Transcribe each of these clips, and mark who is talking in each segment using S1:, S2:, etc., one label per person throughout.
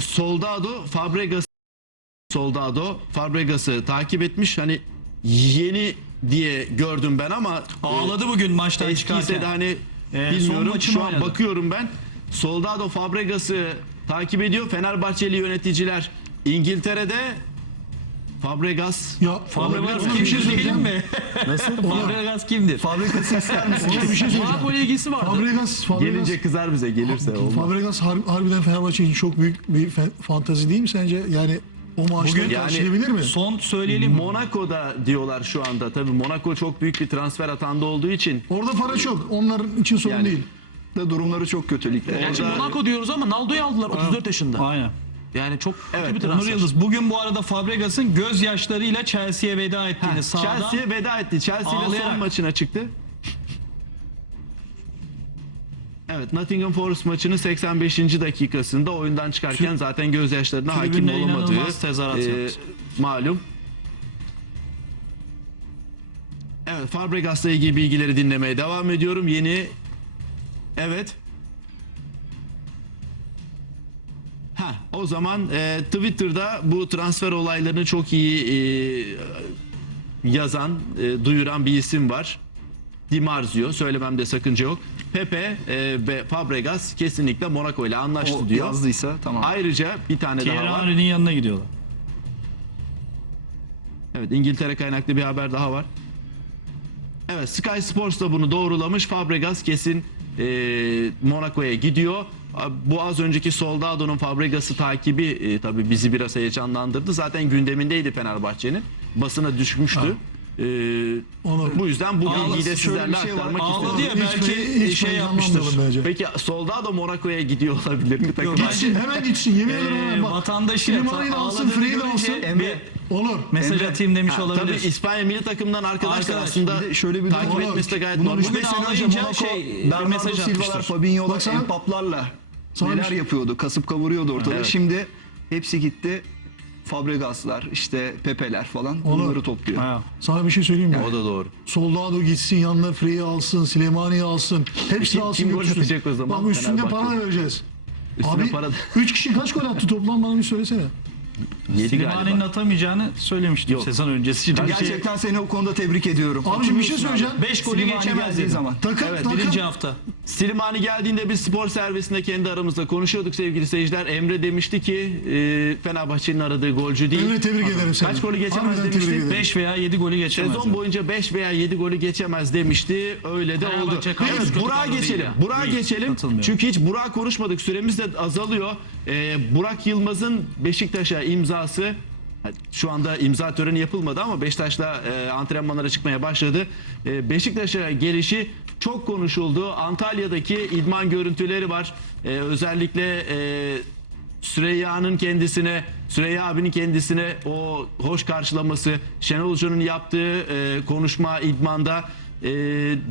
S1: Soldado Fabregas Soldado Fabregas'ı takip etmiş. Hani yeni diye gördüm ben ama
S2: Ağladı bugün maçtan e,
S1: çıkarken. de hani son bilmiyorum. Şu an oynadı. bakıyorum ben. Soldado Fabregas'ı takip ediyor. Fenerbahçeli yöneticiler İngiltere'de Fabregas
S2: Ya Fabregas Ona bir şey söyleyeceğim. mi? Nasıl? Fabregas kimdir?
S1: Fabrikası ister
S2: misin? Bir şey söyleyeceğim. Monaco ilgisi vardı. Fabregas, Fabregas, gelince kızar bize gelirse
S3: olmaz. Fabregas har- harbiden Fenerbahçe için çok büyük bir fe- fantazi değil mi sence? Yani o maaşları Bugün yani
S1: karşılayabilir mi? Son söyleyelim. Monaco'da diyorlar şu anda. Tabii Monaco çok büyük bir transfer atanda olduğu için
S3: Orada para çok. Onların için sorun Yani- değil.
S1: Da durumları çok kötü
S2: ligde. Gerçi Orada- Monaco diyoruz ama Naldo'yu aldılar 34 yaşında. Aynen. Yani çok Evet, kötü bir Onur transfer. Yıldız bugün bu arada Fabregas'ın gözyaşlarıyla Chelsea'ye veda ettiğini Ha,
S1: sağdan Chelsea'ye veda etti. Chelsea ile son maçına çıktı. Evet Nottingham Forest maçının 85. dakikasında oyundan çıkarken zaten gözyaşlarına hakim olamadığı e, malum. Evet Fabregas'la ilgili bilgileri dinlemeye devam ediyorum. Yeni Evet. Ha, o zaman e, Twitter'da bu transfer olaylarını çok iyi e, yazan, e, duyuran bir isim var. Di Marzio, söylememde sakınca yok. Pepe e, ve Fabregas kesinlikle Monaco ile anlaştı O diyor. yazdıysa tamam. Ayrıca bir tane Thierry daha var. Henry'nin yanına gidiyorlar. Evet İngiltere kaynaklı bir haber daha var. Evet Sky Sports da bunu doğrulamış. Fabregas kesin e, Monaco'ya gidiyor. Bu az önceki Soldado'nun Fabregas'ı takibi e, tabii bizi biraz heyecanlandırdı. Zaten gündemindeydi Fenerbahçe'nin. Basına düşmüştü. E, Onur. bu yüzden bu bilgiyi de sizlerle şey var. aktarmak Ağladı
S2: istedim. ya Hiç belki fe- hiç şey yapmıştır. bence.
S1: Peki Soldado Monaco'ya gidiyor olabilir mi? Takım Gitsin
S3: hemen gitsin yemin ederim Ee,
S2: hemen bak. vatandaşı
S3: Frey'i de görünce alsın. Emre Olur.
S2: mesaj Emre, atayım demiş Ha, olabilir. Tabii
S1: İspanya milli takımından arkadaşlar Arkadaş, aslında şöyle bir takip var. etmesi de gayet normal. 3-5 sene önce ağlayınca Monaco şey, bir Bernardo mesaj Silva'lar. Fabinho'lar, Bak sana- bir neler şey- yapıyordu. Kasıp kavuruyordu ortada. Evet. Şimdi hepsi gitti. Fabregaslar, işte Pepe'ler falan Onur. bunları topluyor. Ha.
S3: Sana bir şey söyleyeyim mi? O da doğru. Soldado gitsin yanına Frey'i alsın, Slimani'yi alsın. Hepsini Kim- alsın kim gol götürsün. atacak o zaman? Bak üstünde para da vereceğiz. Üstüne Abi para da- 3 kişi kaç gol attı toplam bana bir söylesene.
S2: Slimani'nin atamayacağını söylemiştim Yok. sezon öncesi.
S1: Şimdi Gerçekten seni o konuda tebrik ediyorum.
S3: Abicim bir şey söyleyeceğim.
S2: 5 golü Slimani geçemez geldiği dedim. zaman.
S1: Takım, Evet, takım, Birinci hafta. Slimani geldiğinde biz spor servisinde kendi aramızda konuşuyorduk sevgili seyirciler. Emre demişti ki e, Fenerbahçe'nin aradığı golcü değil. Emre
S3: tebrik ederim seni. Kaç golü
S2: geçemez Harbiden tebrik demişti? ederim. 5 veya 7 golü geçemez. Sezon
S1: boyunca 5 veya 7 golü geçemez demişti. Öyle de oldu. Evet, Burak'a geçelim. Burak'a geçelim. Çünkü hiç Burak'a konuşmadık. Süremiz de azalıyor. Ee, Burak Yılmaz'ın Beşiktaş'a imzası şu anda imza töreni yapılmadı ama Beşiktaş'la e, antrenmanlara çıkmaya başladı. E, Beşiktaş'a gelişi çok konuşuldu. Antalya'daki idman görüntüleri var. E, özellikle e, Süreyya'nın kendisine, Süreyya abinin kendisine o hoş karşılaması, Şenol Hoca'nın yaptığı e, konuşma idmanda e,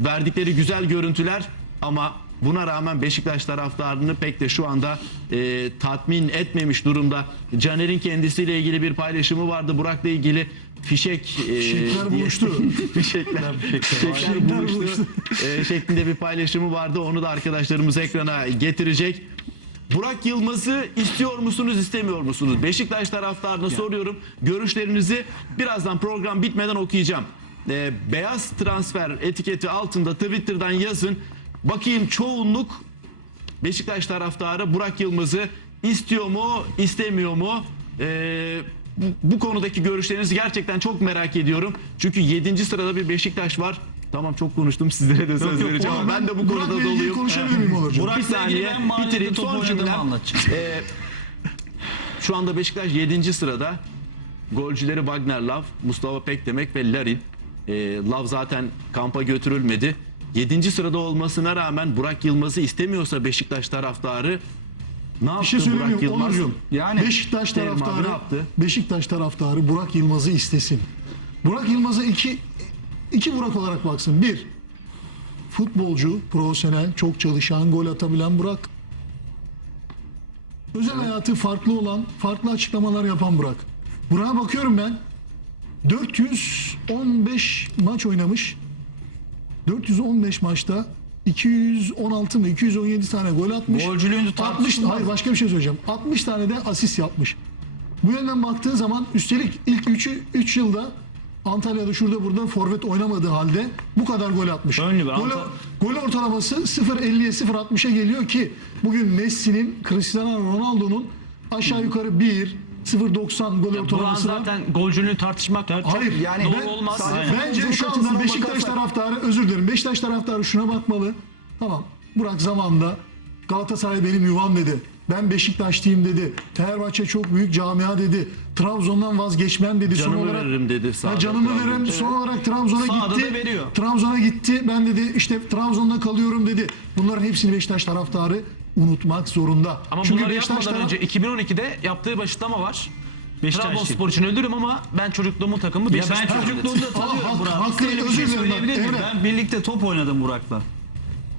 S1: verdikleri güzel görüntüler ama buna rağmen Beşiktaş taraftarını pek de şu anda e, tatmin etmemiş durumda. Caner'in kendisiyle ilgili bir paylaşımı vardı. Burak'la ilgili fişek
S3: e, Fişekler buluştu.
S1: fişekler, fişekler buluştu. E, şeklinde bir paylaşımı vardı. Onu da arkadaşlarımız ekrana getirecek. Burak Yılmaz'ı istiyor musunuz, istemiyor musunuz? Beşiktaş taraftarına soruyorum. Görüşlerinizi birazdan program bitmeden okuyacağım. Ee, beyaz transfer etiketi altında Twitter'dan yazın. Bakayım çoğunluk Beşiktaş taraftarı Burak Yılmaz'ı istiyor mu, istemiyor mu? Ee, bu, bu konudaki görüşlerinizi gerçekten çok merak ediyorum. Çünkü 7. sırada bir Beşiktaş var. Tamam çok konuştum sizlere de söz yok, vereceğim ama
S3: ben de bu Burak'la konuda doluyum. konuşabilir miyim Onurcuğum? Burak-
S1: Bir saniye bitireyim son cümlem. Ee, şu anda Beşiktaş 7. sırada. Golcüleri Wagner Love, Mustafa Pekdemek ve Larin. Ee, Love zaten kampa götürülmedi. 7. sırada olmasına rağmen Burak Yılmaz'ı istemiyorsa Beşiktaş taraftarı ne yaptı Bir şey söyleyeyim Burak mi Yılmaz? Onurcuğum?
S3: Yani Beşiktaş Terim abi taraftarı ne yaptı? Beşiktaş taraftarı Burak Yılmaz'ı istesin. Burak Yılmaz'a iki iki Burak olarak baksın. Bir, futbolcu, profesyonel, çok çalışan, gol atabilen Burak. Özel hayatı farklı olan, farklı açıklamalar yapan Burak. Burak'a bakıyorum ben. 415 maç oynamış. 415 maçta 216 mı 217 tane gol atmış. Golcülüğünü 60 tartışılmaz. hayır başka bir şey söyleyeceğim. 60 tane de asist yapmış. Bu yönden baktığın zaman üstelik ilk 3 3 yılda Antalya'da şurada burada forvet oynamadığı halde bu kadar gol atmış. Önlü be, gol, Anta- gol ortalaması 0.50'ye 0.60'a geliyor ki bugün Messi'nin Cristiano Ronaldo'nun aşağı yukarı 1 0.90 gol Buran ortalaması var. zaten
S2: golcülüğünü tartışmak
S3: Hayır Yani doğru ben- olmaz. sadece- Bence şu anda Beşiktaş bakarsak- taraftarı özür dilerim. Beşiktaş taraftarı şuna bakmalı. Tamam Burak zamanında Galatasaray benim yuvam dedi. Ben Beşiktaşlıyım dedi. Fenerbahçe çok büyük camia dedi. Trabzon'dan vazgeçmem dedi. Canımı son olarak, veririm dedi Ha, canımı Trabzon. veririm. Son olarak Trabzon'a Sahada gitti. Trabzon'a gitti. Ben dedi işte Trabzon'da kalıyorum dedi. Bunların hepsini Beşiktaş taraftarı unutmak zorunda.
S2: Ama Çünkü bunları Beşiktaş yapmadan taraf- önce 2012'de yaptığı bir açıklama var. Beşiktaşlı. Trabzonspor için ölürüm ama ben çocukluğumun takımı Ya Beşiktaş
S1: ben çocukluğumda tanıyorum hak- Burak'ı. hakkını
S2: Size bir özür şey dilerim bak, söyleyebilir miyim? Emre. Ben birlikte top oynadım Burak'la.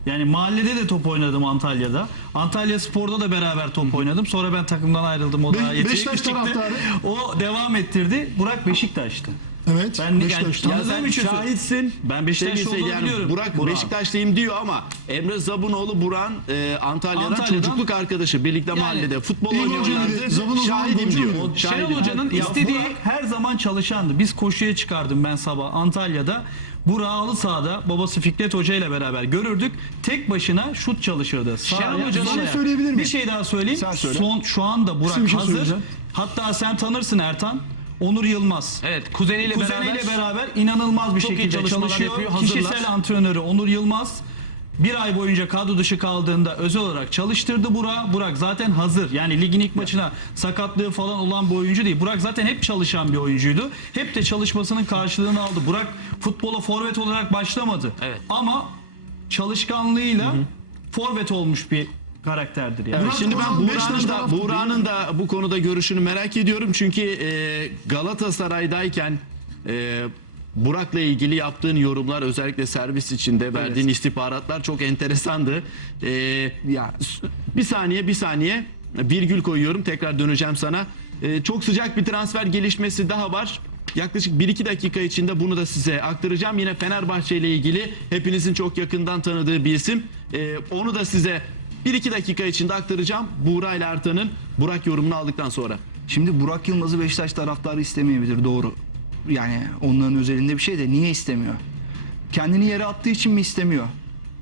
S2: Yani mahallede de top oynadım Antalya'da. Antalya Spor'da da beraber top oynadım. Sonra ben takımdan ayrıldım. O Be- daha yetenekli Beşiktaş taraftarı. O devam ettirdi. Burak Beşiktaş'tı. Evet. Ben yani Beşiktaş'ta. Ya sen
S1: şahitsin. Ben Sevgili olduğunu seyirciler, biliyorum. Burak Burak. Beşiktaşlıyım diyor ama Emre Zabunoğlu Buran e, Antalya'dan, Antalya'dan- çocukluk arkadaşı. Birlikte mahallede futbol oynuyorlardı. Şahidim diyor. O
S2: Şenol şahidim. Hoca'nın Ya istediği Burak her zaman çalışandı. Biz koşuya çıkardım ben sabah Antalya'da. Burak halı sahada babası Fikret Hoca ile beraber görürdük. Tek başına şut çalışırdı. Şenol Hoca'nın- şey söyleyebilir miyim? Bir şey daha söyleyeyim. Sen söyle. Son şu anda Burak şey hazır. Hatta sen tanırsın Ertan. Onur Yılmaz. Evet kuzeniyle, Kuzeniyle beraber, beraber, inanılmaz bir şekilde çalışıyor. yapıyor, hazırlar. Kişisel antrenörü Onur Yılmaz bir ay boyunca kadro dışı kaldığında özel olarak çalıştırdı Burak. Burak zaten hazır. Yani ligin ilk maçına sakatlığı falan olan bir oyuncu değil. Burak zaten hep çalışan bir oyuncuydu. Hep de çalışmasının karşılığını aldı. Burak futbola forvet olarak başlamadı. Evet. Ama çalışkanlığıyla forvet olmuş bir karakterdir yani.
S1: Burak Şimdi ben Buğra'nın da, Buğra'nın da bu konuda görüşünü merak ediyorum. Çünkü e, Galatasaray'dayken e, Burak'la ilgili yaptığın yorumlar özellikle servis içinde verdiğin istihbaratlar çok enteresandı. E, ya bir saniye bir saniye virgül koyuyorum tekrar döneceğim sana. E, çok sıcak bir transfer gelişmesi daha var. Yaklaşık 1-2 dakika içinde bunu da size aktaracağım. Yine Fenerbahçe ile ilgili hepinizin çok yakından tanıdığı bir isim. E, onu da size 1-2 dakika içinde aktaracağım. Buğra ile Ertan'ın Burak yorumunu aldıktan sonra. Şimdi Burak Yılmaz'ı Beşiktaş taraftarı istemeyebilir doğru. Yani onların özelinde bir şey de niye istemiyor? Kendini yere attığı için mi istemiyor?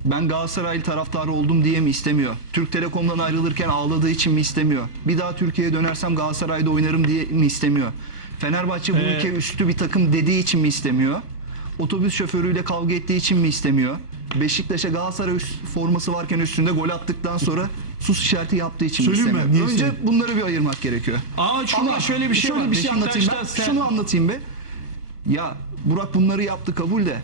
S1: Ben Galatasaraylı taraftarı oldum diye mi istemiyor? Türk Telekom'dan ayrılırken ağladığı için mi istemiyor? Bir daha Türkiye'ye dönersem Galatasaray'da oynarım diye mi istemiyor? Fenerbahçe bu Ee, ülke üstü bir takım dediği için mi istemiyor? Otobüs şoförüyle kavga ettiği için mi istemiyor? Beşiktaş'a Galatasaray üst- forması varken üstünde gol attıktan sonra sus işareti yaptığı için mi Söyleyeyim mi? Niye Önce istemiyor? bunları bir ayırmak gerekiyor. Ama şurada şöyle bir şey şöyle var. bir şey anlatayım ben. Beşiktaş'ta sen- Şunu anlatayım be. Ya Burak bunları yaptı kabul de.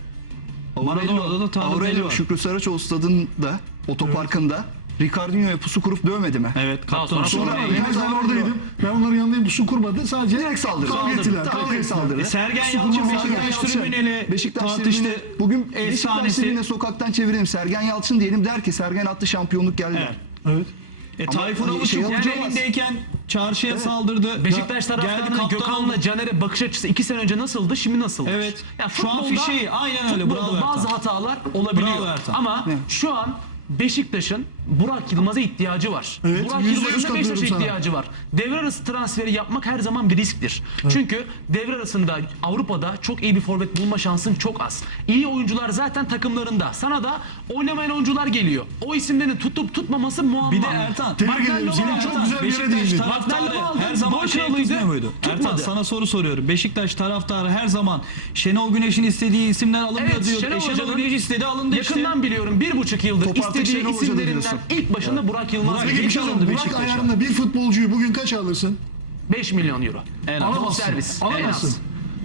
S1: Maradona'da da Aurelio var. Şükrü Saraçoğlu stadında, otoparkında Ricardinho'ya pusu kurup dövmedi mi?
S3: Evet kaptan. sonra- Sonra Sonra ben, ben oradaydım. Ben onların yanındayım. Su kurmadı. Sadece Direkt saldırdı. Kavga ettiler.
S2: Direkt Kavga ettiler. saldırdı. E, Sergen Yalçın. Beşiktaş tribünüyle
S1: Beşiktaş tribüne, bugün Beşiktaş Efsanesi. tribüne sokaktan çevirelim. Sergen Yalçın diyelim der ki Sergen attı şampiyonluk geldi. Evet.
S2: Evet. E, Tayfun Avuçuk yapacağız. elindeyken çarşıya saldırdı. Beşiktaş Geldi taraftarının Gökhan'la. Caner'e bakış açısı 2 sene önce nasıldı şimdi nasıl? Evet. Ya Şu an fişeği, aynen öyle. futbolda bazı hatalar olabiliyor. Ama şu an Beşiktaş'ın Burak Yılmaz'a ihtiyacı var. Evet, Burak yüzde yüz Yılmaz'ın da katılıyorum Beşiktaş'a sana. ihtiyacı var. Devre arası transferi yapmak her zaman bir risktir. Çünkü devre arasında Avrupa'da çok iyi bir forvet bulma şansın çok az. İyi oyuncular zaten takımlarında. Sana da oynamayan oyuncular geliyor. O isimlerini tutup tutmaması muamma. Bir de Ertan. Tebrik ederim. Senin var. çok Ertan, güzel bir yere Beşiktaş değindin. taraftarı her zaman şey kralıydı, kızmıyor muydu? tutmadı. Ertan sana soru soruyorum. Beşiktaş taraftarı her zaman Şenol Güneş'in istediği isimler alınmıyor Evet, diyor. Şenol E, Şenol Hoca'nın Güneş istedi alındı işte. Yakından biliyorum bir buçuk yıldır istediği Şenol Hoca da isimlerinden diyorsun. İlk başında Burak Yılmaz Burak
S3: bir şey. Burak Beşiktaş'a. ayarında bir futbolcuyu bugün kaç alırsın?
S2: 5 milyon euro.
S3: En az. Alamazsın. Servis. En Alamazsın. az.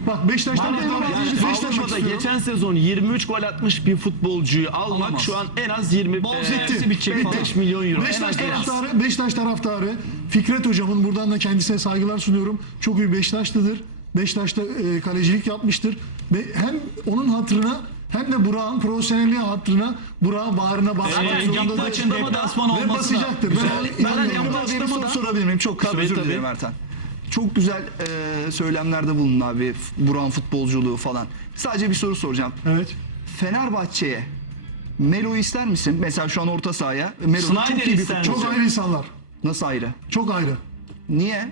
S3: Bak Beşiktaş taraftarı Yani Beşiktaş Avrupa'da istiyorum.
S1: geçen sezon 23 gol atmış bir futbolcuyu almak Alamaz. şu an en az 20
S3: Bonservisi e, falan. 5 milyon euro. En Beşiktaş en taraftarı, Beşiktaş taraftarı Fikret hocamın buradan da kendisine saygılar sunuyorum. Çok iyi Beşiktaşlıdır. Beşiktaş'ta e, kalecilik yapmıştır. Ve hem onun hatırına hem de Burak'ın profesyonelliği hatırına Burak'ın bağrına basmak Ee,
S1: zorunda değil. mı Dasman Ve da basacaktır. güzel. Ben, Ben- inanıyorum. ben- soru açıklamada- sorabilir miyim? Çok kısa Tabii, özür dilerim Ertan. Çok güzel e, söylemlerde bulundun abi. Burak'ın futbolculuğu falan. Sadece bir soru soracağım. Evet. Fenerbahçe'ye Melo ister misin? Mesela şu an orta sahaya.
S3: Melo çok iyi bir ister futbolcu. Çok ayrı insanlar. Nasıl ayrı? Çok ayrı. Niye?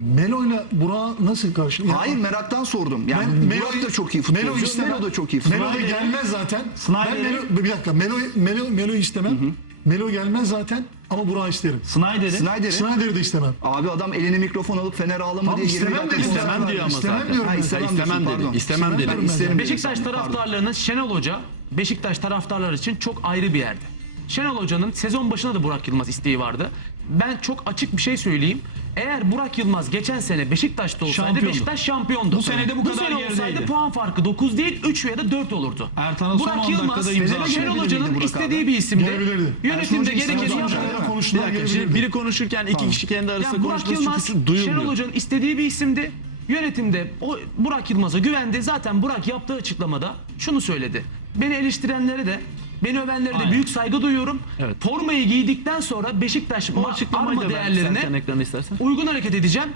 S3: Me Melo'yla Burak'ı nasıl karşı? Ya- Hayır
S1: meraktan sordum. Yani Ben Burak da çok iyi futbolcu. Melo istemem.
S3: Melo da çok iyi futbolcu. Melo da gelmez zaten. Snyder'i- Ben Melo, bir dakika. Melo, Melo, Melo istemem. Melo gelmez zaten ama Burak'ı isterim.
S2: Snyder'i. Snyder'i.
S3: Snyder'i
S1: de istemem. Abi adam eline mikrofon alıp Fener ağlama Tamam, diye 20 istemem
S2: dakika dedim konser zaten. İstemem diyor ama İstemem zaten. diyorum Ha,
S1: ben. istemem istemem diyorsun, dedi. pardon.
S2: İstemem İstemem dedi. ben. İsterim Beşiktaş diyorsun, pardon. taraftarlarının Şenol Hoca Beşiktaş taraftarları için çok ayrı bir yerde. Şenol Hoca'nın sezon başında da Burak Yılmaz isteği vardı. Ben çok açık bir şey söyleyeyim. Eğer Burak Yılmaz geçen sene Beşiktaş'ta olsaydı Şampiyondu. Beşiktaş şampiyondu. Bu sene de bu kadar sene olsaydı gerideydi. puan farkı 9 değil 3 ya da 4 olurdu. Ertan'a son Burak 10 Yılmaz dakikada imza Şenol Hoca'nın miydi Burak istediği abi? bir isimdi. Gelebilirdi. Yönetimde Hoca gerekeni istemedi yaptı. hocam. Bir Konuştular dakika şimdi gelebilirdi. biri konuşurken iki kişi kendi arasında Ya Burak konuşması Yılmaz çünkü duyulmuyor. Şenol Hoca'nın istediği bir isimdi. Yönetimde o Burak Yılmaz'a güvendi. Zaten Burak yaptığı açıklamada şunu söyledi. Beni eleştirenlere de beni övenlere de Aynen. büyük saygı duyuyorum. Evet. Formayı giydikten sonra Beşiktaş ma- arma değerlerine uygun hareket edeceğim.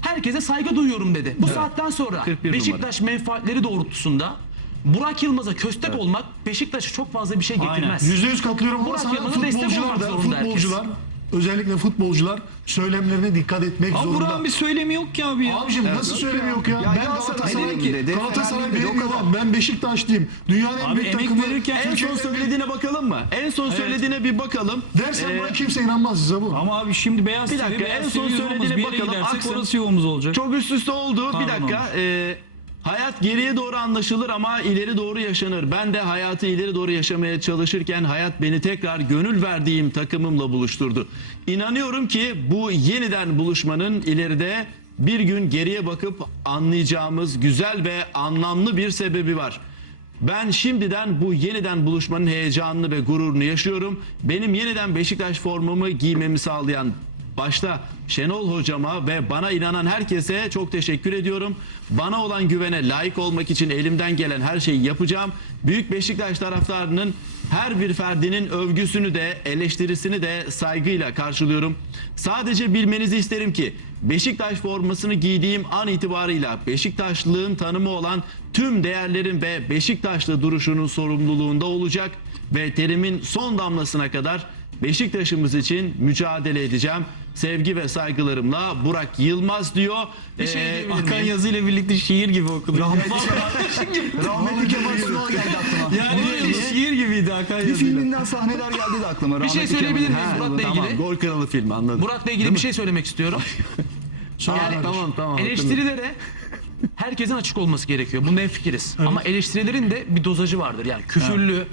S2: Herkese saygı duyuyorum dedi. Bu saatten sonra 41 Beşiktaş menfaatleri doğrultusunda Burak Yılmaz'a köstek olmak Beşiktaş'a çok fazla bir şey Aynen. getirmez.
S3: Yüzde yüz katılıyorum ama Burak sana Yılmaz'a destek futbolcular olmak da zorunda futbolcular özellikle futbolcular söylemlerine dikkat etmek Abi zorunda. Burak'ın bir
S2: söylemi yok ki abi ya. Abicim
S3: nasıl söylemi yok ya? Ya ben Galatasaray Galatasaray Galatasaray benim yalan. Ben Beşiktaşlıyım. Dünyanın en büyük emek takımı. verirken
S1: En son söylediğine bakalım mı? En son söylediğine bir bakalım.
S3: Dersen Ee, buna kimse inanmaz size bu. Ama
S2: abi şimdi Beyaz Bir dakika,
S1: Beyaz en son söylediğine bakalım. Aksın. orası yuvamız olacak. Çok üst üste oldu. Pardon bir dakika. Ee, hayat geriye doğru anlaşılır ama ileri doğru yaşanır. Ben de hayatı ileri doğru yaşamaya çalışırken hayat beni tekrar gönül verdiğim takımımla buluşturdu. İnanıyorum ki bu yeniden buluşmanın ileride bir gün geriye bakıp anlayacağımız güzel ve anlamlı bir sebebi var. Ben şimdiden bu yeniden buluşmanın heyecanını ve gururunu yaşıyorum. Benim yeniden Beşiktaş formamı giymemi sağlayan başta Şenol hocama ve bana inanan herkese çok teşekkür ediyorum. Bana olan güvene layık olmak için elimden gelen her şeyi yapacağım. Büyük Beşiktaş taraftarının her bir ferdinin övgüsünü de eleştirisini de saygıyla karşılıyorum. Sadece bilmenizi isterim ki Beşiktaş formasını giydiğim an itibarıyla Beşiktaşlılığın tanımı olan tüm değerlerin ve Beşiktaşlı duruşunun sorumluluğunda olacak ve terimin son damlasına kadar Beşiktaş'ımız için mücadele edeceğim. Sevgi ve saygılarımla Burak Yılmaz diyor. Bir şey Ee, diyebilir Akan miyim? yazıyla birlikte şiir gibi okudu.
S3: Rahmetli Kemal Sunal geldi aklıma.
S1: yani şiir gibiydi Akan Bir yazıyla. filminden
S3: sahneler geldi de aklıma. Bir şey
S2: Rahmetli söyleyebilir Kemal'in. miyiz Ha, Murat'la Tamam, ilgili? Gol
S1: Kralı filmi anladım. Murat'la
S2: ilgili bir şey söylemek istiyorum. Yani, tamam tamam. Eleştirilere herkesin açık olması gerekiyor. Bunda en fikiriz. Ama eleştirilerin de bir dozajı vardır. Yani küfürlü,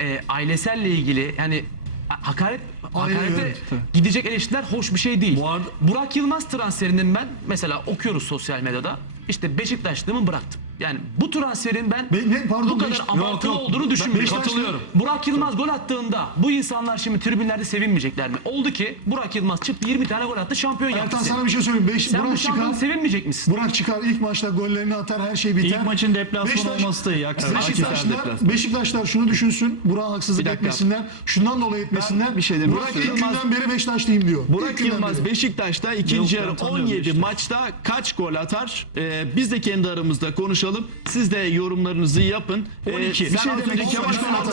S2: e, aileselle ilgili yani a- hakaret hakarete evet, gidecek eleştiriler hoş bir şey değil. Bu arada- Burak Yılmaz transferinin ben mesela okuyoruz sosyal medyada. İşte Beşiktaşlığımı bıraktım. Yani bu transferin ben Be- ne, pardon, bu kadar Beş- abartılı yok. olduğunu Ben düşünmüyorum. Beşiktaşlı- Katılıyorum. Burak Yılmaz gol attığında bu insanlar şimdi tribünlerde sevinmeyecekler mi? Oldu ki Burak Yılmaz çıktı 20 tane gol attı şampiyon yaptı Ertan sana
S3: bir şey söyleyeyim. Beş,
S2: Sen bu Burak çıkar. sevinmeyecek misin?
S3: Burak çıkar ilk maçta gollerini atar her şey biter. İlk
S2: maçın deplasman Beşiktaş- olması da iyi. Aksine
S3: Beşiktaşlar. Beşiktaşlar şunu düşünsün. Burak'a haksızlık etmesinler. Şundan dolayı etmesinler. bir şey demiyorum. Burak ilk Yılmaz- günden beri Beşiktaşlıyım diyor. İlk Burak
S1: günden Yılmaz beri. Beşiktaş'ta ikinci ben yarı tanıyorum 17 Beşiktaş'ı. maçta kaç gol atar? Ee, biz de kendi aramızda konuşalım. Siz de yorumlarınızı yapın. Ee, 12. sen Bir şey demek istiyorum.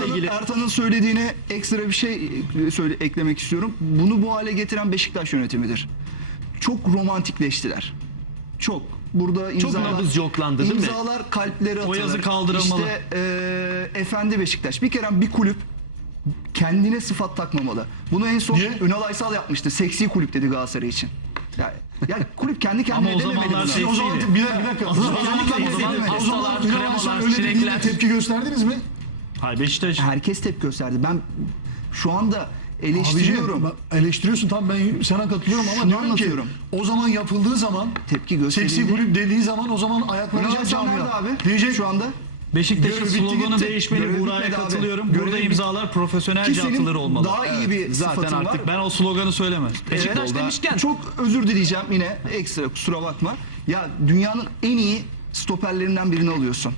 S1: İlgili Ertan'ın söylediğine ekstra bir şey e, söyle, eklemek istiyorum. Bunu bu hale getiren Beşiktaş yönetimidir. Çok romantikleştiler. Çok. Burada imzalar, nabız yoklandı, değil mi? İmzalar kalpleri atılır. yazı kaldırılmalı. İşte e, efendi Beşiktaş. Bir kere bir kulüp kendine sıfat takmamalı. Bunu en son Niye? Ünal Aysal yapmıştı. Seksi kulüp dedi Galatasaray için. Ya, kulüp kendi kendine Ama o dememeli
S3: zamanlar bunu. şey- O zaman bir dakika. Bir dakika. O zaman, o zaman o zaman, hastalar, o zaman Ünal kremalar, Aysal öyle dediğinde çilekler. tepki gösterdiniz mi?
S1: Hayır Beşiktaş Herkes tepki gösterdi. Ben şu anda Abiciğim eleştiriyorum. bak,
S3: eleştiriyorsun tam ben sana katılıyorum ama Şunu diyorum ki anlatıyorum. o zaman yapıldığı zaman Tepki gösterildi. seksi kulüp dediği zaman o zaman Ünal ayaklanacak Aysal
S1: nerede camia. abi? Diyecek şu anda.
S2: Beşiktaş'ın Görev bitti sloganı gitti. değişmeli. Görev Buraya bitmedi abi. katılıyorum. Görev Burada bitti. imzalar Ki profesyonelce senin atılır olmalı. daha
S1: iyi bir zaten sıfatın var. artık Ben o sloganı söyleme. Beşiktaş Futbolda- demişken Çok özür dileyeceğim yine ekstra kusura bakma. Ya dünyanın en iyi stoperlerinden birini alıyorsun.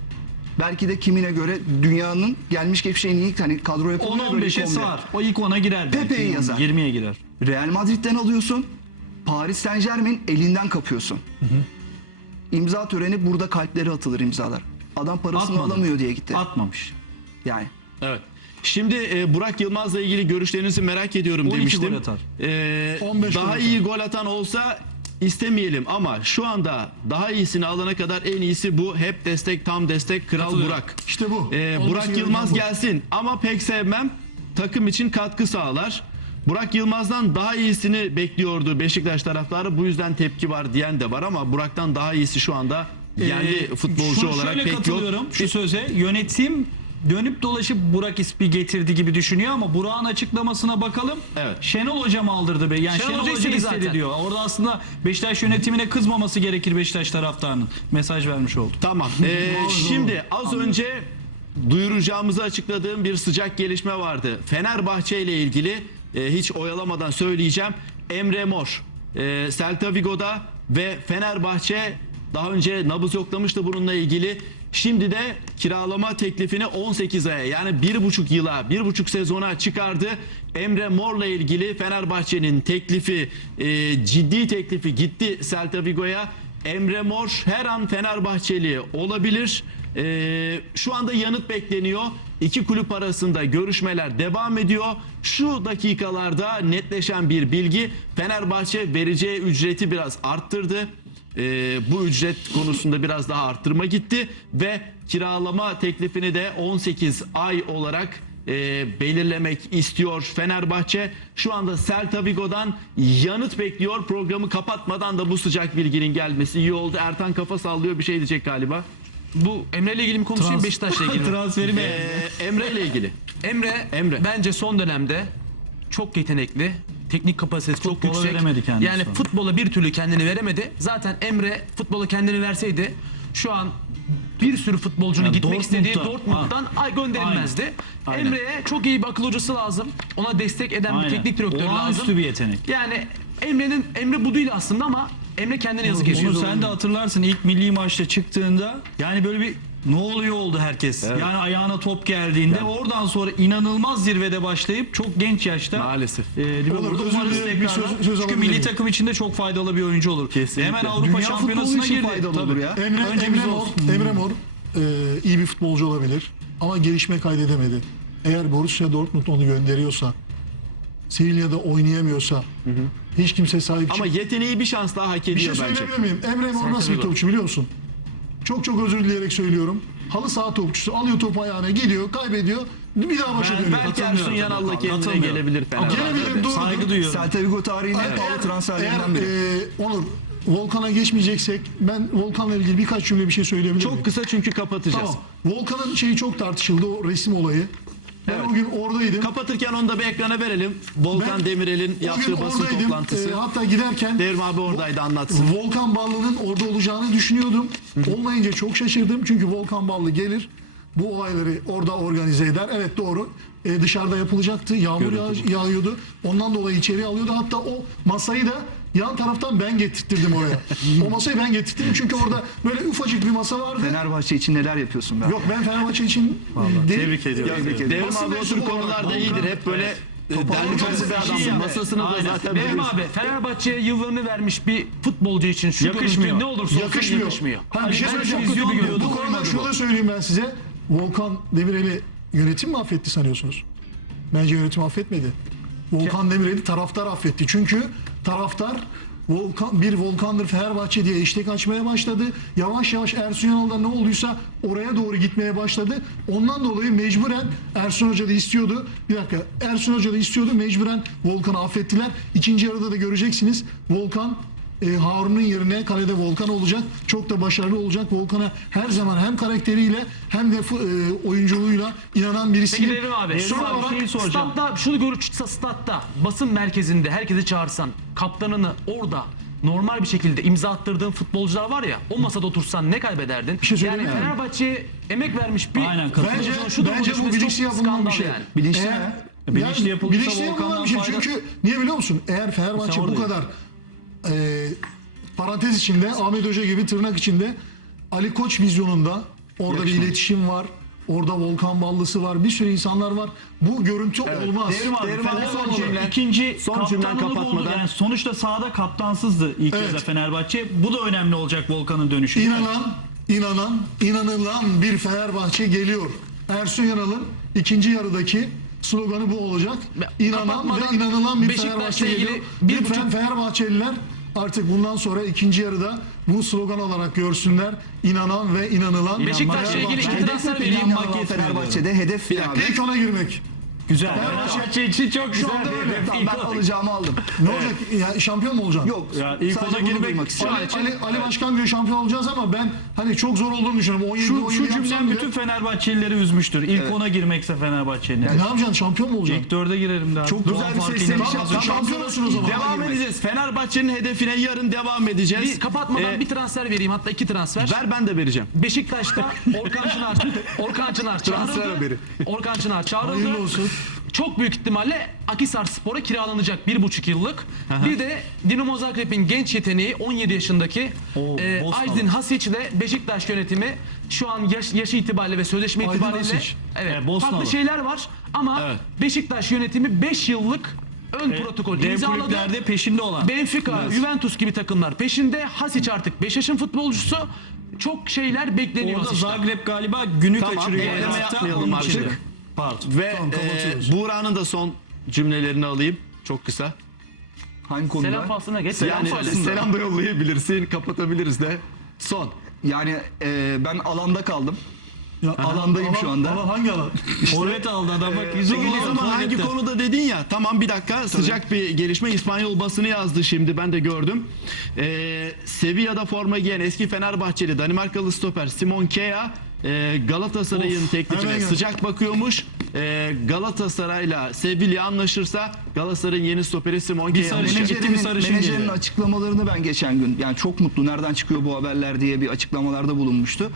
S1: Belki de kimine göre dünyanın gelmiş geçmiş en iyi hani kadro yapılıyor. böyle 10-15'e kombi. sığar. O
S2: ilk 10'a girer. belki.
S1: Pepe'yi yazar. 20'ye girer. Real Madrid'den alıyorsun. Paris Saint Germain elinden kapıyorsun. İmza töreni burada kalpleri atılır imzalar. Adam parasını Atmadı. alamıyor diye gitti. Atmamış. Yani Evet. Şimdi e, Burak Yılmaz'la ilgili görüşlerinizi merak ediyorum 12 demiştim. gol atar. E, 15 daha gol atar. iyi gol atan olsa istemeyelim ama şu anda daha iyisini alana kadar en iyisi bu. Hep destek, tam destek Kral Katılıyorum. Burak. İşte bu. Ee, Olması Burak gereken Yılmaz bu. gelsin ama pek sevmem. Takım için katkı sağlar. Burak Yılmaz'dan daha iyisini bekliyordu Beşiktaş taraftarı. Bu yüzden tepki var diyen de var ama Burak'tan daha iyisi şu anda yerli Ee, futbolcu şunu olarak şöyle pek yok. katılıyorum
S2: şu söze. Yönetim dönüp dolaşıp Burak ismi getirdi gibi düşünüyor ama Burak'ın açıklamasına bakalım. Evet. Şenol Hocam aldırdı be. Yani Şenol Şenol, Hoca istedi istedi zaten. diyor. Orada aslında Beşiktaş yönetimine kızmaması gerekir Beşiktaş taraftarının. Mesaj vermiş oldu.
S1: Tamam. Ee, şimdi az önce duyuracağımızı açıkladığım bir sıcak gelişme vardı. Fenerbahçe ile ilgili e, hiç oyalamadan söyleyeceğim. Emre Mor, e, Celta Vigo'da ve Fenerbahçe daha önce nabız yoklamıştı bununla ilgili. Şimdi de kiralama teklifini 18 aya yani bir buçuk yıla, bir buçuk sezona çıkardı. Emre Mor'la ilgili Fenerbahçe'nin teklifi, e, ciddi teklifi gitti Celta Vigo'ya. Emre Mor her an Fenerbahçeli olabilir. Ee, şu anda yanıt bekleniyor. İki kulüp arasında görüşmeler devam ediyor. Şu dakikalarda netleşen bir bilgi Fenerbahçe vereceği ücreti biraz arttırdı. Ee, bu ücret konusunda biraz daha arttırma gitti ve kiralama teklifini de 18 ay olarak e, belirlemek istiyor Fenerbahçe. Şu anda Celta Vigo'dan yanıt bekliyor. Programı kapatmadan da bu sıcak bilginin gelmesi iyi oldu. Ertan kafa sallıyor bir şey diyecek galiba.
S2: Bu Emre ile ilgili mi konuşayım Beşiktaş'la ilgili mi? Transferi
S1: Ee, beğendim. Emre ile ilgili.
S2: Emre, Emre. bence son dönemde çok yetenekli. Teknik kapasitesi çok Futbola yüksek. veremedi kendini Yani sonra. futbola bir türlü kendini veremedi. Zaten Emre futbola kendini verseydi şu an bir sürü futbolcunun Yani gitmek istediği Dortmund'da- Dortmund'dan ay gönderilmezdi. Emre'ye çok iyi bir akıl hocası lazım. Ona destek eden bir Aynen. teknik direktör lazım. Olağanüstü bir yetenek. Yani Emre'nin Emre bu değil aslında ama Emre kendine yazık ediyor. Onu sen de hatırlarsın ilk milli maçta çıktığında yani böyle bir ne oluyor oldu herkes. Yani ayağına top geldiğinde oradan sonra inanılmaz zirvede başlayıp çok genç yaşta
S1: Maalesef. e,
S2: Olur, özür umarız bir tekrardan- söz- söz Çünkü milli takım içinde çok faydalı bir oyuncu olur. Kesinlikle.
S3: Hemen Avrupa Dünya Şampiyonası'na için girdi. faydalı olur Tabii. ya. Emre, Önce Emre Mor, olsun. Emre Mor e, iyi bir futbolcu olabilir ama gelişme kaydedemedi. Eğer Borussia Dortmund onu gönderiyorsa, Sevilla'da oynayamıyorsa, hiç kimse sahip Ama
S2: yeteneği bir şans daha hak Bir şey ediyor bence.
S3: söyleyebilir miyim? Emre Mor nasıl bir topçu biliyor musun? Çok çok özür dileyerek söylüyorum. Halı saha topçusu alıyor topu ayağına gidiyor, kaybediyor, bir daha başa Ben- dönüyor. Belki
S2: Ersun Yanal'la kendine Katılmıyorum. gelebilir
S3: Fenerbahçe. Gelebilir, doğru. Saygı duyuyorum. Celta Vigo tarihinin en pahalı transferlerinden eğer, biri. e, Onur, Volkan'a geçmeyeceksek ben Volkan'la ilgili birkaç cümle bir şey söyleyebilir miyim? Çok kısa
S2: çünkü kapatacağız.
S3: Tamam. Volkan'ın şeyi çok tartışıldı o resim olayı. Ben Evet. o gün oradaydım. Kapatırken
S2: onu da bir ekrana verelim. Volkan Ben Demirel'in yaptığı basın oradaydım. toplantısı. Ee,
S3: hatta giderken Devrim
S2: abi oradaydı anlatsın.
S3: Volkan Ballı'nın orada olacağını düşünüyordum. Olmayınca çok şaşırdım. Çünkü Volkan Ballı gelir bu olayları orada organize eder. Evet doğru. Ee, dışarıda yapılacaktı. Yağmur yağ- yağıyordu. Ondan dolayı içeri alıyordu. Hatta o masayı da yan taraftan ben getirttirdim oraya. o masayı ben getirttim çünkü orada böyle ufacık bir masa vardı. Fenerbahçe
S1: için neler yapıyorsun be? Yok
S3: ben Fenerbahçe için
S2: e, değil. Tebrik ediyorum. Tebrik ederim. Devrim Basın abi o tür mensubu konularda olarak iyidir. Hep böyle e, derli toplu bir Bir şey. Masasını da Aynen. zaten Benim biliyorsun. abi Fenerbahçe'ye yıllarını vermiş bir futbolcu için şu
S3: Yakışmıyor. görüntü ne olursa olsun Yakışmıyor. yakışmıyor. Ha, bir şey Ben söyleyeceğim. çok kötü bir görüntü. Bu konuda şunu da söyleyeyim ben size. Volkan Demirel'i yönetim mi affetti sanıyorsunuz? Bence yönetim affetmedi. Volkan Demirel'i taraftar affetti. Çünkü taraftar Volkan, bir Volkan'dır Fenerbahçe diye eşlik açmaya başladı. Yavaş yavaş Ersun Yanal'da ne olduysa oraya doğru gitmeye başladı. Ondan dolayı mecburen Ersun Hoca da istiyordu. Bir dakika Ersun Hoca da istiyordu. Mecburen Volkan'ı affettiler. İkinci yarıda da göreceksiniz. Volkan e, Harun'un yerine kalede Volkan olacak. Çok da başarılı olacak. Volkan'a her zaman hem karakteriyle hem de e, oyunculuğuyla inanan birisi. Peki Devrim
S2: abi, Son Devrim abi olarak şeyi soracağım. Statta şunu görüp statta basın merkezinde herkesi çağırsan kaptanını orada normal bir şekilde imza attırdığın futbolcular var ya o masada otursan ne kaybederdin? şey söyleyeyim yani mi? Fenerbahçe'ye emek vermiş bir Aynen.
S3: Bence, şudur bence bu bilinçli yapılan bir şey. yani. Bilinçli Eğer-? Bilinçli Yani yapıldıysa bilinçli yapılan Volkan'dan bir şey. fayda- Çünkü niye biliyor musun? Eğer Fenerbahçe bu kadar e, parantez içinde Ahmet Hoca gibi tırnak içinde Ali Koç vizyonunda orada bir iletişim var. Orada Volkan Ballısı var. Bir sürü insanlar var. Bu görüntü olmaz. Devrim
S2: abi, Devrim abi, Fenerbahçe son cümle. ikinci Son cümlen kaptanlığı buldu. kapatmadan. Yani sonuçta sahada kaptansızdı ilk Evet. yarıda Fenerbahçe. Bu da önemli olacak Volkan'ın dönüşü.
S3: İnanan, inanan, inanılan bir Fenerbahçe geliyor. Ersun Yanal'ın ikinci yarıdaki sloganı bu olacak. Ve İnanan kapatmadan ve inanılan bir Beşiktaş'la Fenerbahçe ilgili geliyor. bir Lütfen buçuk- Fenerbahçeliler artık bundan sonra ikinci yarıda bu slogan olarak görsünler. İnanan ve inanılan
S2: Beşiktaş'la ilgili iki transfer vereyim.
S3: Fenerbahçe'de hedef ne abi? İlk ona girmek.
S1: Güzel. Fenerbahçe- için çok güzel anda bir
S3: öyle. hedef. Tamam, İlk ben olarak- alacağımı aldım. Ne olacak? Ya, şampiyon mu olacaksın? Yok. Ya ilk sadece ona bunu girmek- duymak istiyorum. Ali, Ali, Ali Başkan diyor şampiyon olacağız ama ben hani çok zor olduğunu düşünüyorum. 17 Şu,
S2: 17 şu yapsam cümlem bile- bütün Fenerbahçelileri üzmüştür. İlk Evet. ona girmekse Fenerbahçe'nin. Ya ne
S3: yapacaksın? Şampiyon mu olacaksın? İlk
S2: dörde girerim daha. Çok
S3: Puan güzel bir farkıyla. sesleniş
S2: Tamam, yaptın. şampiyon olsun o zaman. Devam edeceğiz. Fenerbahçe'nin hedefine yarın devam edeceğiz. Bir kapatmadan Ee, bir transfer vereyim hatta iki transfer. ver ben de vereceğim. Beşiktaş'ta Orkan Çınar, Orkan Çınar Transfer çağrıldı. haberi. Orkan Çınar çağrıldı. Hayırlı olsun. Çok büyük ihtimalle Akisar Spor'a kiralanacak bir buçuk yıllık. Bir de Dinamo Zagreb'in genç yeteneği 17 yaşındaki Oo, e, Bosnalı. Aydın Hasic ile Beşiktaş yönetimi şu an yaş, yaşı itibariyle ve sözleşme Aydın itibariyle Hasic. evet, E, Bosnalı. farklı şeyler var ama Evet. Beşiktaş yönetimi 5 yıllık ön E, protokol Dev imzaladı. kulüplerde peşinde olan. Benfica, Juventus gibi takımlar peşinde. Hasic artık Beşiktaş'ın futbolcusu. Çok şeyler bekleniyor Orada
S1: Hasic'ten. Zagreb galiba günü Tamam, kaçırıyor. ekleme yapmayalım onun artık. Pardon. Ve Tamam, kapatıyoruz. e, Buğra'nın da son cümlelerini alayım. Çok kısa. Hangi konuda? Selam faslına geç. Selam Yani faslına. selam da yollayabilirsin, kapatabiliriz de. Son. Yani e, ben alanda kaldım.
S3: Ya, Alandayım alan- şu anda. Alan
S2: hangi alan? Forvet aldı adam bak. yüzü Peki o olan zaman
S1: hangi konuda dedin ya? Tamam bir dakika sıcak bir gelişme. İspanyol basını yazdı şimdi ben de gördüm. Ee, Sevilla'da forma giyen eski Fenerbahçeli Danimarkalı stoper Simon Kea e, Galatasaray'ın teklifine sıcak bakıyormuş. E, Galatasaray'la Sevilla anlaşırsa Galatasaray'ın yeni stoperi Simon bir sarışın menajerin geliyor. açıklamalarını ben geçen gün yani çok mutlu nereden çıkıyor bu haberler diye bir açıklamalarda bulunmuştu.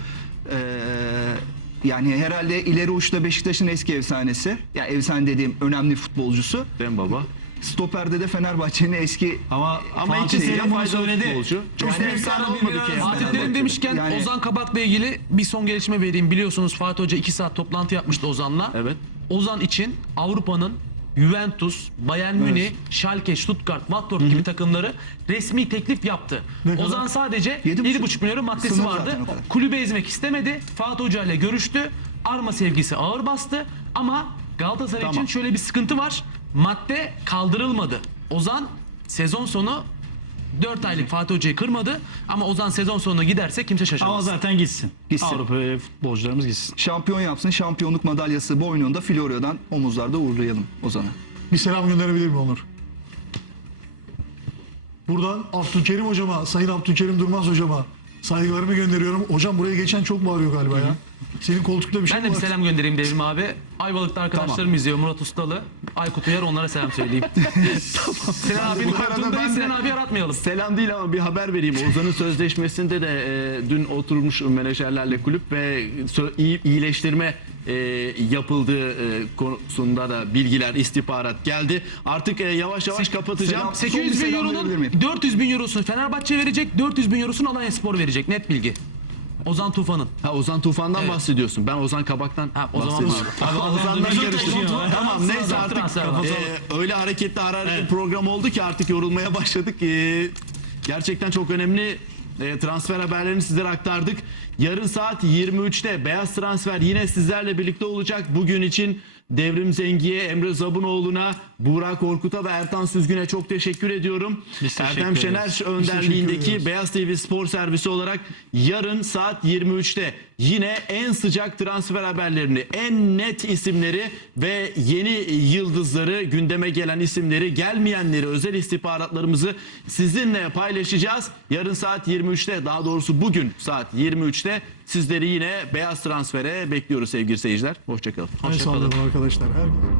S1: Ee, yani herhalde ileri uçta Beşiktaş'ın eski efsanesi. Yani efsane dediğim önemli futbolcusu. Mi baba? Stoperde de Fenerbahçe'nin eski
S2: Ama, Ama Fatih bunu faydalı söyledi. futbolcu. Çok Yani efsane efsane olmadı bir ki. Fatih Fenerbahçe'de. Terim demişken Yani- Ozan Kabak'la ilgili bir son gelişme vereyim. Biliyorsunuz Fatih Hoca 2 saat toplantı yapmıştı Ozan'la. Evet. Ozan için Avrupa'nın Juventus, Bayern Münih, Schalke, Stuttgart, Watford gibi takımları resmi teklif yaptı. Kadar? Ozan sadece Yedi buçuk. 7,5 milyon maddesi Sınır vardı. zaten o kadar. Kulübe ezmek istemedi. Fatih Hoca ile görüştü. Arma sevgisi ağır bastı ama Galatasaray Tamam. için şöyle bir sıkıntı var. Madde kaldırılmadı. Ozan sezon sonu 4 aylık Fatih Hoca'yı kırmadı ama Ozan sezon sonuna giderse kimse şaşırmaz. Ama zaten
S1: gitsin. Gitsin. Avrupa futbolcularımız gitsin. şampiyon yapsın. Şampiyonluk madalyası boynunda Florya'dan omuzlarda uğurlayalım Ozan'a.
S3: Bir selam gönderebilir mi Onur? Buradan Abdülkerim hocama, Sayın Abdülkerim Durmaz hocama saygılarımı gönderiyorum. Hocam buraya geçen çok bağırıyor galiba ya. Senin koltukta bir şey Ben de bir var? selam
S2: göndereyim Devrim abi. Ayvalık'ta arkadaşlarım izliyor. Murat Ustalı, Aykut Uyar onlara selam söyleyeyim. Sinan abinin Bu arada koltuğundayız. ben de- Sinan abi aratmayalım. Selam
S1: değil ama bir haber vereyim. Ozan'ın sözleşmesinde de e, dün oturmuş menajerlerle kulüp ve sö- iyi, iyileştirme e, yapıldığı e, konusunda da bilgiler, istihbarat geldi. Artık e, yavaş yavaş kapatacağım. selam- Son bir
S2: 800 bin selam verebilir euronun miyim? 400 bin eurosunu Fenerbahçe verecek, 400 bin eurosunu Alanya Spor verecek. Net bilgi. Ozan Tufan'ın.
S1: Ha Ozan Tufan'dan bahsediyorsun. Ben Ozan Kabak'tan Ha, o zaman. Abi Ozan'dan Ozan karıştırdım. Tamam neyse artık transfer var. e, öyle hareketli hararetli program oldu ki artık yorulmaya başladık. E, gerçekten çok önemli e, transfer haberlerini sizlere aktardık. Yarın saat 23'te Beyaz Transfer yine sizlerle birlikte olacak. Bugün için Devrim Zengi'ye, Emre Zabunoğlu'na, Buğra Korkut'a ve Ertan Süzgün'e çok teşekkür ediyorum. Biz teşekkür Erdem Şener ederiz. önderliğindeki. Beyaz TV Spor Servisi olarak yarın saat 23'te yine en sıcak transfer haberlerini, en net isimleri ve yeni yıldızları, gündeme gelen isimleri, gelmeyenleri, özel istihbaratlarımızı sizinle paylaşacağız. Yarın saat 23'te, daha doğrusu bugün saat 23'te sizleri yine Beyaz Transfer'e bekliyoruz sevgili seyirciler. Hoşçakalın. El sallayalım arkadaşlar. Her